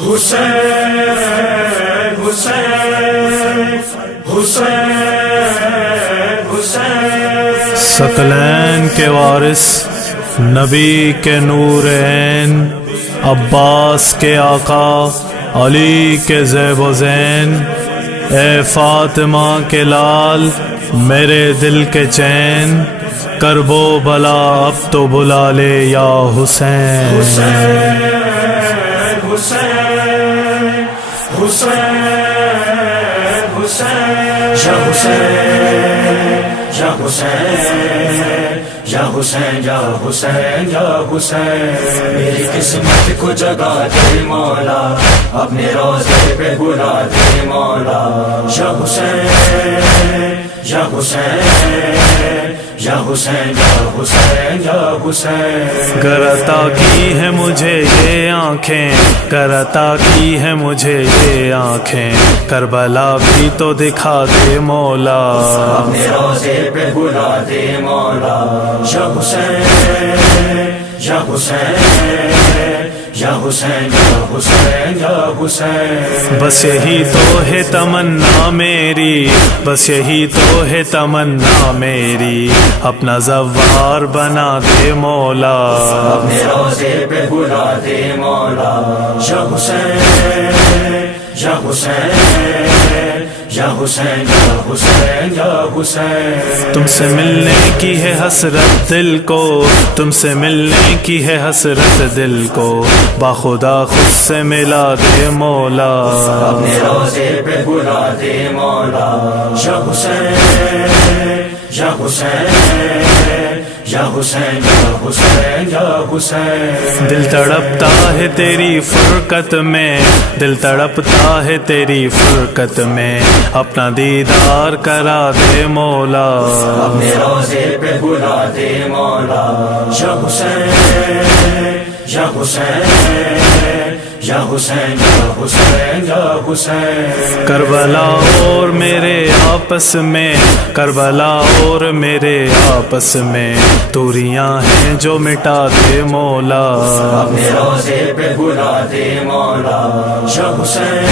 حسین حسین حسین حسین ثقلین کے وارث، نبی کے نور عین، عباس کے آقا، علی کے زیب و زین، اے فاطمہ کے لال، میرے دل کے چین، کرب و بلا اب تو بلا لے یا حسین۔ حسین حسین حسین حسین یا حسین یا حسین یا حسین یا حسین یا حسین، میری قسمت کو جگا دے مولا، اپنے روضے پہ بلا دے مولا، یا حسین یا حسین یا حسین یا حسین یا حسین۔ گر عطا کی ہے مجھے یہ آنکھیں، گر عطا کی ہے مجھے یہ آنکھیں، کربلا بھی تو دکھا دے مولا، اپنے روضے پہ بلا دے مولا، یا حسین یا حسین یا حسین یا حسین یا حسین۔ بس یہی تو ہے تمنا میری، بس یہی تو ہے تمنا میری، اپنا زوار بنا دے مولا، اپنے روضے پہ بلا دے مولا، یا حسین یا حسین یا حسین یا حسین یا حسین۔ تم سے ملنے کی ہے حسرت دل کو، تم سے ملنے کی ہے حسرت دل کو، باخدا خود سے ملا دے مولا، اپنے روضے پہ بلا دے مولا، یا حسین یا حسین یا حسین یا حسین یا حسین۔ دل تڑپتا ہے تیری فرقت میں، دل تڑپتا ہے تیری فرقت میں، اپنا دیدار کرا دے مولا، اپنے روضے پہ بلا دے مولا، یا حسین یا حسین یا حسین یا حسین یا حسین۔ کربلا اور میرے آپس میں، کربلا اور میرے آپس میں، دوریاں ہیں جو مٹا دے مولا، اپنے روضے پہ بلا دے مولا، یا حسین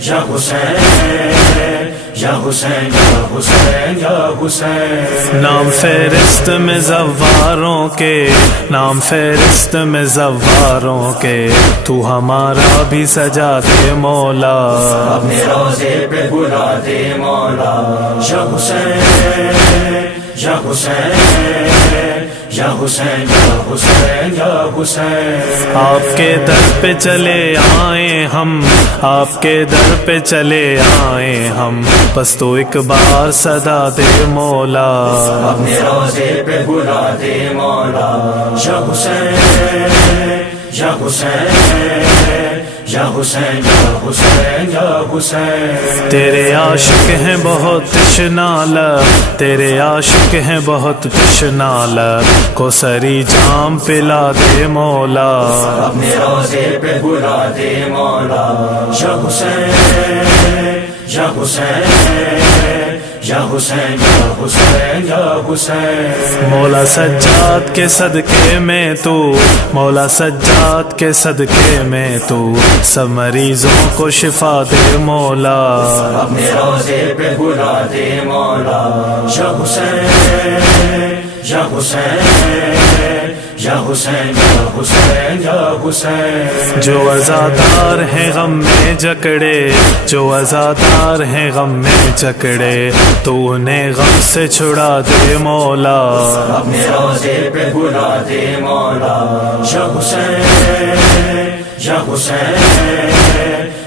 یا حسین یا حسین یا حسین یا حسین۔ نام فہرست میں زواروں کے، نام فہرست میں زواروں کے، تو ہمارا بھی سجا دے مولا، اپنے روضے پہ بلا دے مولا، یا حسین یا حسین یا حسین یا حسین یا حسین۔ آپ کے در پہ چلے آئے ہم، آپ کے در پہ چلے آئے ہم، بس تو ایک بار صدا دے مولا، اپنے روضے پہ بلا دے مولا، یا حسین یا حسین یا حسین یا حسین یا حسین۔ تیرے عاشق ہیں بہت تشنا لب، تیرے عاشق ہیں بہت تشنا لب، کو سری جام پلا دے مولا، اپنے روضے پہ بلا دے مولا، یا حسین یا حسین یا حسین یا حسین یا حسین۔ مولا سجاد کے صدقے میں تو، مولا سجاد کے صدقے میں تو، سب مریضوں کو شفا دے مولا، اپنے روضے پہ بلا دے مولا، یا حسین یا حسین یا حسین یا حسین یا حسین۔ جو عزادار ہیں غم میں جکڑے، جو عزادار ہیں غم میں جکڑے، تو انہیں غم سے چھڑا دے مولا، اپنے روضے پہ بلا دے مولا، یا حسین یا حسین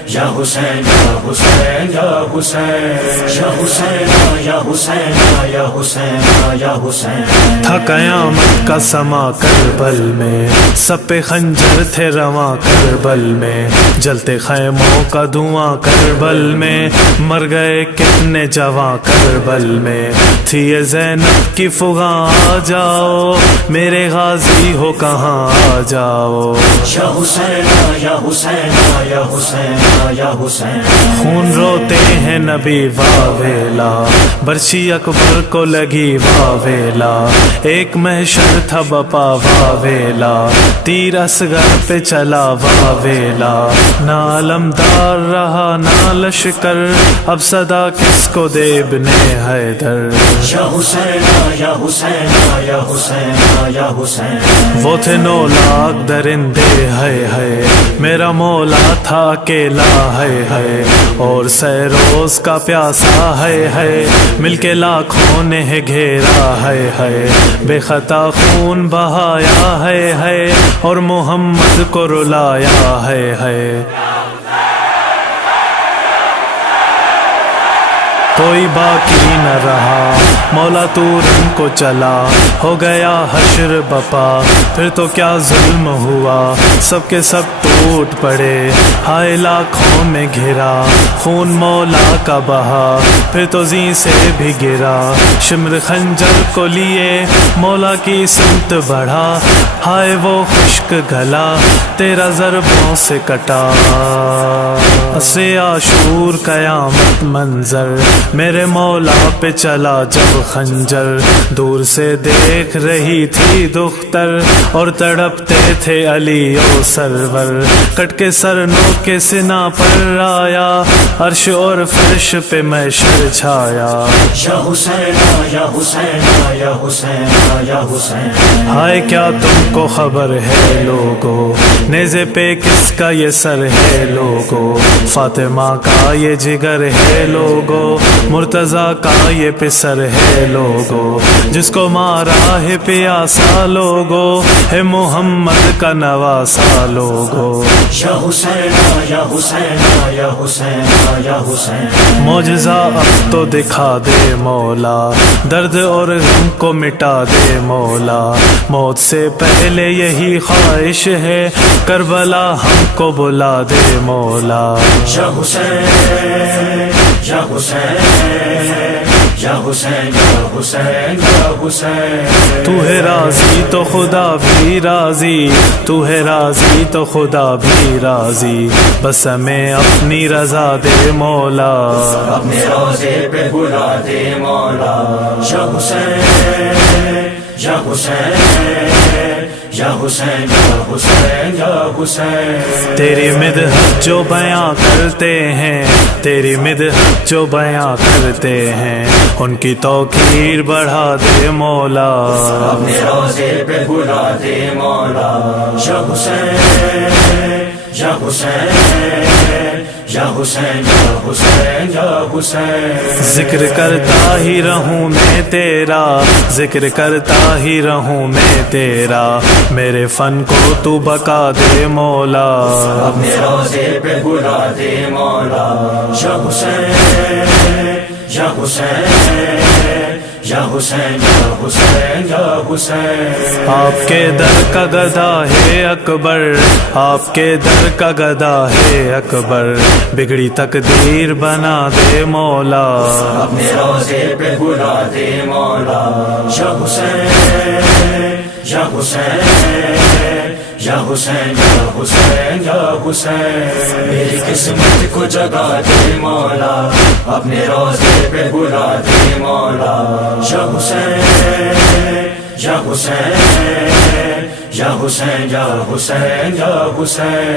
یا حسین یا حسین یا حسین۔ یا حسین یا حسین یا حسین یا حسین۔ تھا قیامت کا سما کربل میں، سب پہ خنجر تھے رواں کربل میں، جلتے خیموں کا دھواں کربل میں، مر گئے کتنے جواں کربل میں، تھی یہ زینب کی فغاں آ جاؤ، میرے غازی ہو کہاں آ جاؤ، یا حسین یا حسین یا حسین یا حسین خون روتے ہیں نبی واویلا، برچی اکبر کو لگی واویلا، ایک محشر تھا بپا واویلا، تیر اصغر پہ چلا واویلا، نہ علمدار رہا نہ لشکر، اب صدا کس کو دے ابن حیدر۔ یا حسین یا حسین یا حسین یا حسین وہ تھے 9 لاکھ درندے ہے میرا مولا تھا اکیلا ہے اور سیروز کا پیاسا ہے مل کے لاکھوں نے گھیرا ہے بے خطا خون بہایا ہے اور محمد کو رلایا ہے۔ کوئی باقی نہ رہا مولا تو رن کو چلا، ہو گیا حشر بپا پھر تو کیا ظلم ہوا، سب کے سب ٹوٹ پڑے، ہائے لاکھوں میں گھرا، خون مولا کا بہا پھر تو زیں سے بھی گرا، شمر خنجر کو لیے مولا کی سمت بڑھا، ہائے وہ خشک گلا تیرا ضربوں سے کٹا، اسے عاشور قیامت منظر میرے مولا پہ چلا جب خنجر، دور سے دیکھ رہی تھی دختر اور تڑپتے تھے علی و سرور، کٹ کے سر نو کے سنا پر آیا، عرش اور فرش پہ محشر چھایا۔ یا حسین یا حسین یا حسین یا حسین ہائے کیا تم کو خبر ہے لوگو، نیزے پہ کس کا یہ سر ہے لوگو، فاطمہ کا یہ جگر ہے لوگو، مرتضیٰ کا یہ پسر ہے لوگو، جس کو مارا ہے پیاسا لوگو، ہے محمد کا نواسا لوگو۔ یا حسین یا حسین یا حسین یا حسین معجزہ اب تو دکھا دے مولا، درد اور غم کو مٹا دے مولا، موت سے پہلے یہی خواہش ہے، کربلا ہم کو بلا دے مولا۔ یا حسین یا حسین یا حسین یا حسین یا حسین تو ہے راضی تو خدا بھی راضی، تو ہے راضی تو خدا بھی راضی، بس ہمیں اپنی رضا دے مولا۔ اپنے روزے پہ بلا دے مولا۔ یا حسین یا حسین یا حسین یا حسین یا حسین تیری مدحت جو بیاں کرتے ہیں، تیری مدحت جو بیاں کرتے ہیں، ان کی توقیر بڑھا دے مولا۔ اپنے روزے پہ بلا دے مولا۔ یا حسین یا حسین یا حسین یا حسین یا حسین ذکر کرتا ہی رہوں میں تیرا، ذکر کرتا ہی رہوں میں تیرا، میرے فن کو تو بقا دے مولا۔ اپنے روزے پہ بلا دے مولا۔ یا حسین یا حسین یا حسین یا حسین یا حسین آپ کے در کا گدا ہے اکبر، آپ کے در کا گدا ہے اکبر، بگڑی تقدیر بنا دے مولا۔ اپنے روزے پہ بلا دے مولا۔ یا حسین یا حسین یا حسین یا حسین یا حسین میری قسمت کو جگا دے مولا، اپنے روزے پہ بلا دے مولا۔ یا حسین یا حسین یا حسین یا حسین یا حسین